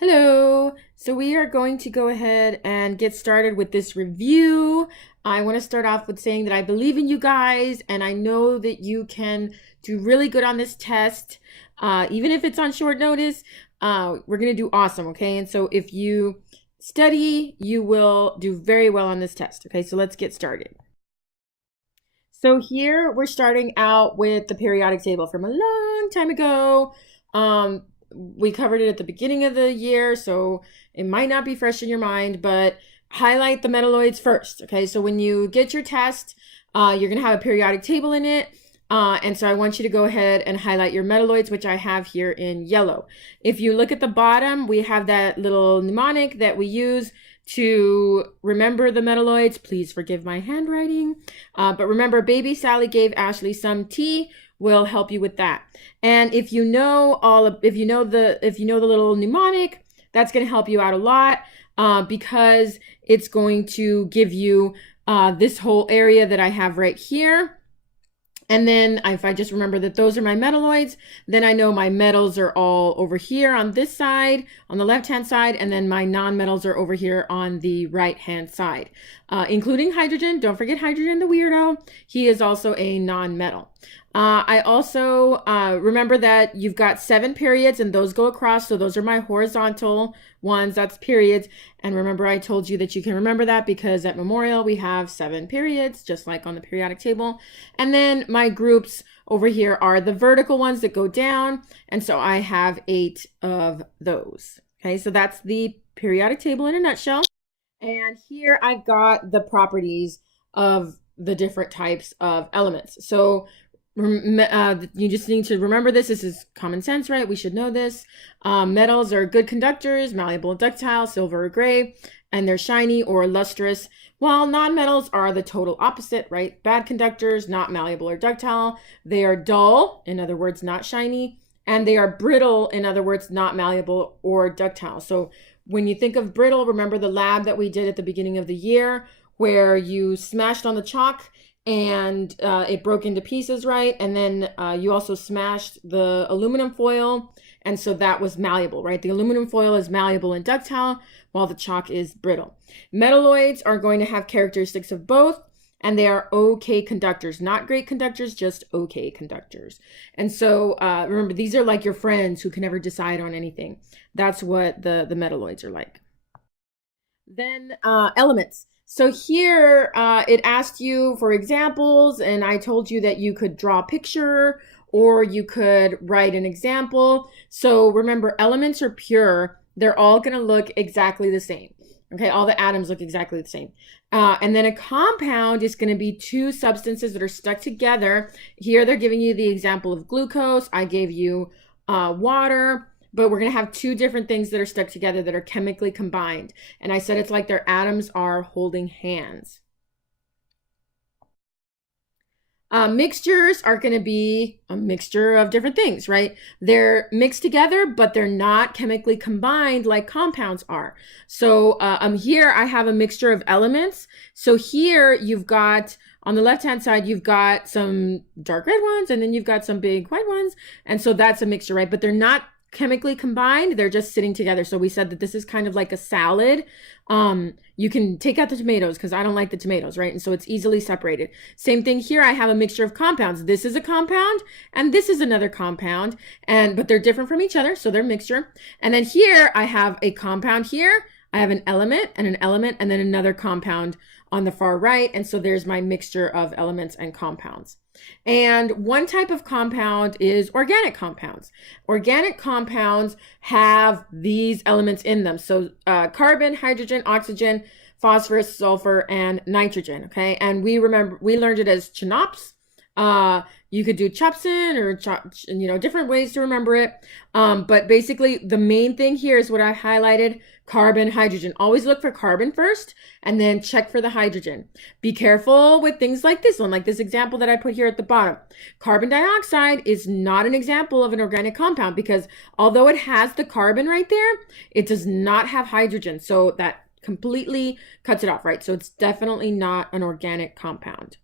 Hello. So we are going to go ahead and get started with this review. I want to start off with saying that I believe in you guys and I know that you can do really good on this test. Even if it's on short notice, we're going to do awesome, okay? And so if you study, you will do very well on this test, okay? So let's get started. So here we're starting out with the periodic table from a long time ago. We covered it at the beginning of the year, so it might not be fresh in your mind, but highlight the metalloids first, okay? So when you get your test, you're gonna have a periodic table in it, and so I want you to go ahead and highlight your metalloids, which I have here in yellow. If you look at the bottom, we have that little mnemonic that we use to remember the metalloids. Please forgive my handwriting, but remember, baby Sally gave Ashley some tea will help you with that. And if you know the little mnemonic, that's going to help you out a lot because it's going to give you this whole area that I have right here. And then if I just remember that those are my metalloids, then I know my metals are all over here on this side, on the left-hand side, and then my non-metals are over here on the right-hand side, including hydrogen. Don't forget hydrogen, the weirdo. He is also a non-metal. I also remember that you've got 7 periods and those go across. So those are my horizontal ones, that's periods. And remember, I told you that you can remember that because at Memorial we have 7 periods, just like on the periodic table. And then my groups over here are the vertical ones that go down. And so I have 8 of those. Okay, so that's the periodic table in a nutshell. And here I've got the properties of the different types of elements. So you just need to remember this. This is common sense, right? We should know this. Metals are good conductors, malleable, ductile, silver or gray, and they're shiny or lustrous. While non-metals are the total opposite, right? Bad conductors, not malleable or ductile. They are dull, in other words, not shiny, and they are brittle, in other words, not malleable or ductile. So when you think of brittle, remember the lab that we did at the beginning of the year where you smashed on the chalk and it broke into pieces, right? And then you also smashed the aluminum foil, and so that was malleable, right? The aluminum foil is malleable and ductile, while the chalk is brittle. Metalloids are going to have characteristics of both, and they are okay conductors, not great conductors, just okay conductors. And so remember, these are like your friends who can never decide on anything. That's what the metalloids are like. Then elements. So here it asked you for examples, and I told you that you could draw a picture or you could write an example. So remember, elements are pure. They're all going to look exactly the same. Okay, all the atoms look exactly the same. And then a compound is going to be 2 substances that are stuck together. Here they're giving you the example of glucose. I gave you water. But we're going to have 2 different things that are stuck together that are chemically combined. And I said it's like their atoms are holding hands. Mixtures are going to be a mixture of different things, right? They're mixed together, but they're not chemically combined like compounds are. So here I have a mixture of elements. So here you've got, on the left-hand side, you've got some dark red ones, and then you've got some big white ones. And so that's a mixture, right? But they're not chemically combined, they're just sitting together. So we said that this is kind of like a salad. You can take out the tomatoes because I don't like the tomatoes, right? And so it's easily separated. Same thing here, I have a mixture of compounds. This is a compound and this is another compound, but they're different from each other, so they're mixture. And then here I have a compound here, I have an element and then another compound on the far right. And so there's my mixture of elements and compounds. And one type of compound is organic compounds. Organic compounds have these elements in them. So carbon, hydrogen, oxygen, phosphorus, sulfur, and nitrogen. Okay, and we learned it as chnops. You could do chopsin or different ways to remember it. But basically the main thing here is what I highlighted: carbon, hydrogen. Always look for carbon first and then check for the hydrogen. Be careful with things like this one, like this example that I put here at the bottom. Carbon dioxide is not an example of an organic compound because although it has the carbon right there, it does not have hydrogen. So that completely cuts it off, right? So it's definitely not an organic compound.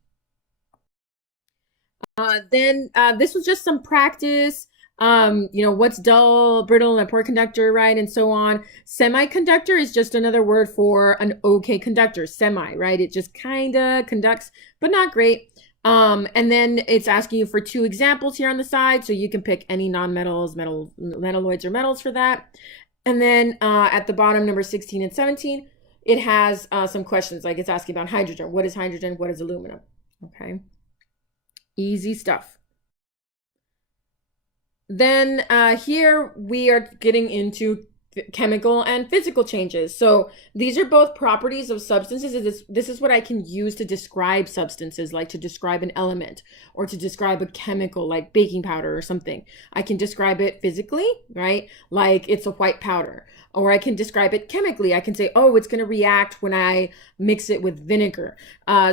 Then this was just some practice. What's dull, brittle, and a poor conductor, right? And so on. Semiconductor is just another word for an okay conductor, semi, right? It just kind of conducts, but not great. And then it's asking you for two examples here on the side, so you can pick any non-metals, metalloids, or metals for that. And then at the bottom, number 16 and 17, it has some questions, like it's asking about hydrogen. What is hydrogen? What is aluminum? Okay. Easy stuff. Then here we are getting into chemical and physical changes. So these are both properties of substances. This is what I can use to describe substances, like to describe an element or to describe a chemical like baking powder or something. I can describe it physically, right? Like it's a white powder. Or I can describe it chemically. I can say, oh, it's going to react when I mix it with vinegar.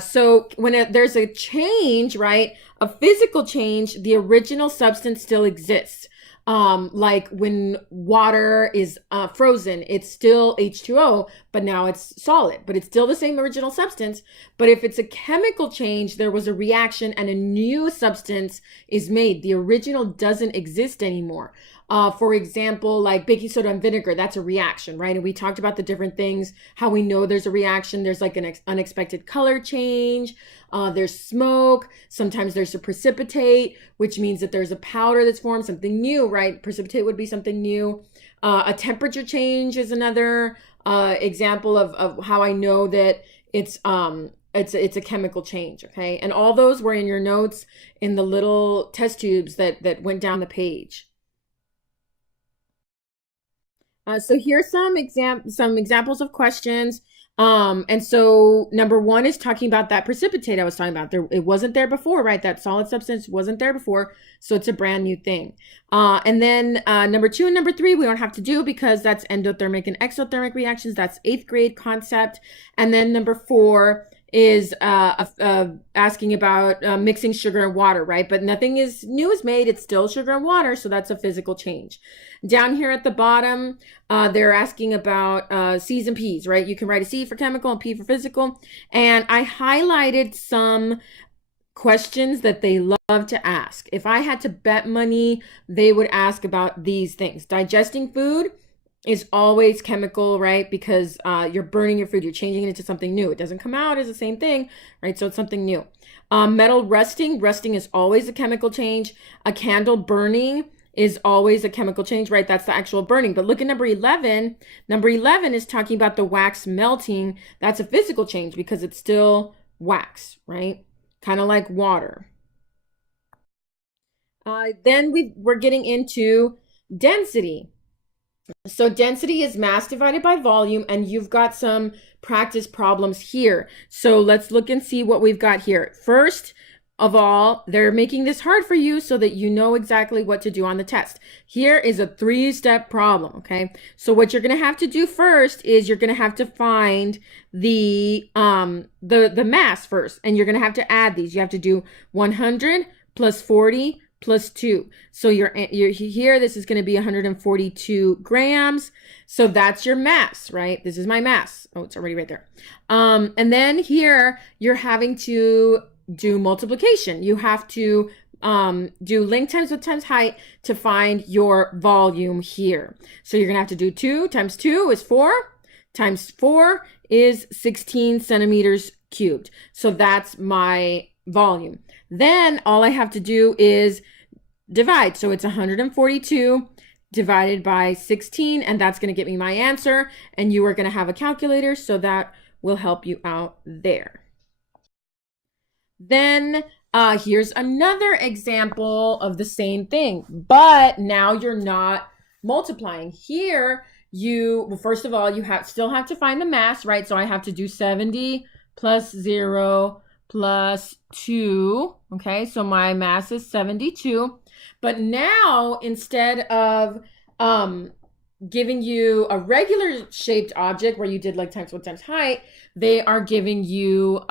So when there's a change, right, a physical change, the original substance still exists. Like when water is frozen, it's still H2O, but now it's solid, but it's still the same original substance. But if it's a chemical change, there was a reaction and a new substance is made. The original doesn't exist anymore. For example, like baking soda and vinegar, that's a reaction, right? And we talked about the different things, how we know there's a reaction. There's like an unexpected color change. There's smoke. Sometimes there's a precipitate, which means that there's a powder that's formed, something new, right? Precipitate would be something new. A temperature change is another example of how I know that it's a chemical change, okay? And all those were in your notes in the little test tubes that went down the page. So here's some examples of questions. And so number one is talking about that precipitate I was talking about. It wasn't there before, right? That solid substance wasn't there before, so it's a brand new thing. And then number two and number three we don't have to do because that's endothermic and exothermic reactions. That's 8th grade concept. And then number four is asking about mixing sugar and water, right? But nothing is new is made. It's still sugar and water, so that's a physical change. Down here at the bottom, they're asking about C's and P's, right? You can write a C for chemical and P for physical. And I highlighted some questions that they love to ask. If I had to bet money, they would ask about these things. Digesting food is always chemical, right? Because you're burning your food, you're changing it into something new. It doesn't come out as the same thing, right? So it's something new. Metal rusting is always a chemical change. A candle burning is always a chemical change, right? That's the actual burning. But look at number 11. Number 11 is talking about the wax melting. That's a physical change because it's still wax, right? Kind of like water. Then we're getting into density. So density is mass divided by volume, and you've got some practice problems here. So let's look and see what we've got here. First of all, they're making this hard for you so that you know exactly what to do on the test. Here is a 3-step problem, okay? So what you're going to have to do first is you're going to have to find the mass first, and you're going to have to add these. You have to do 100 plus 40 plus 2. So you're here, this is going to be 142 grams. So that's your mass, right? This is my mass. Oh, it's already right there. And then here, you're having to do multiplication. You have to do length times width times height to find your volume here. So you're going to have to do 2 times 2 is 4 times 4 is 16 centimeters cubed. So that's my volume. Then all I have to do is divide. So it's 142 divided by 16, and that's going to get me my answer. And you are going to have a calculator, so that will help you out there. Then here's another example of the same thing, but now you're not multiplying. Here, well, first of all, you still have to find the mass, right? So I have to do 70 plus 0 plus 2. Okay, so my mass is 72. But now, instead of giving you a regular shaped object where you did like times width times height, they are giving you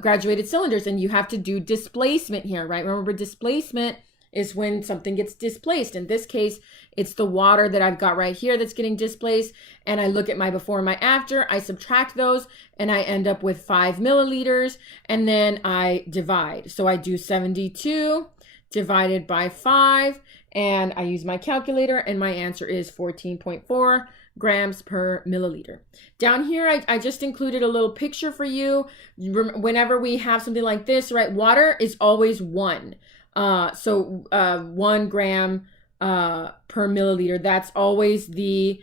graduated cylinders, and you have to do displacement here, right? Remember, displacement is when something gets displaced. In this case, it's the water that I've got right here that's getting displaced, and I look at my before and my after, I subtract those, and I end up with 5 milliliters, and then I divide. So I do 72 divided by 5, And I use my calculator, and my answer is 14.4 grams per milliliter. Down here, I just included a little picture for you. Whenever we have something like this, right, water is always 1. So 1 gram per milliliter. That's always the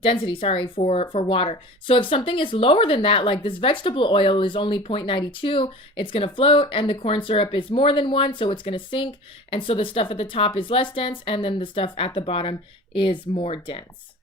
density, sorry, for water. So if something is lower than that, like this vegetable oil is only 0.92, it's going to float, and the corn syrup is more than 1, so it's going to sink. And so the stuff at the top is less dense, and then the stuff at the bottom is more dense.